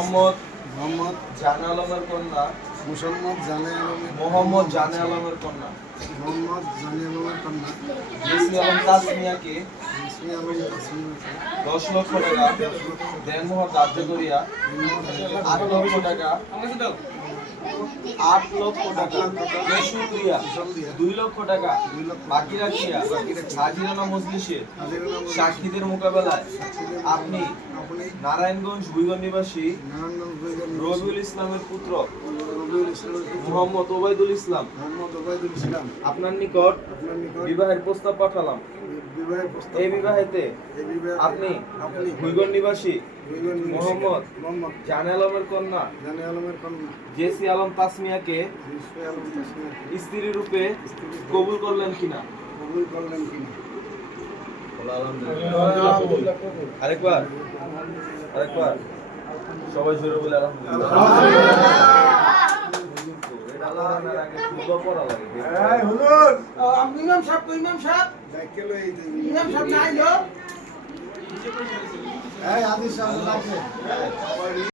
মোহাম্মদ জানে আলমের কন্যা মোহাম্মদ জানে আলমের কন্যা মোহাম্মদ জানে আলমের কন্যা জেসি আলম তাসমিয়াকে জেসি আলম তাসমিয়াকে 10 লক্ষ টাকা দেনমোহর ধার্য করিয়া 8 লক্ষ টাকা 8 লক্ষ টাকা পেশুল দিয়া 2 লক্ষ টাকা বাকি রাখিয়া হাজিরানা মজলিসে সাক্ষীদের মোকাবেলায় আপনি নারায়ণগঞ্জ ভুইগঞ্জ নিবাসী রবিউল ইসলামের পুত্র মোহাম্মদ ওবায়দুল ইসলাম আপনার নিকট বিবাহের প্রস্তাব পাঠালাম। এই বিবাহেতে আপনি ভুইগঞ্জ নিবাসী মোহাম্মদ জানে আলমের কন্যা জেসি আলম তাসমিয়াকে স্ত্রী রূপে কবুল করলেন কিনা? আরেকবার সবাই জোরে বলে আলহামদুলিল্লাহ।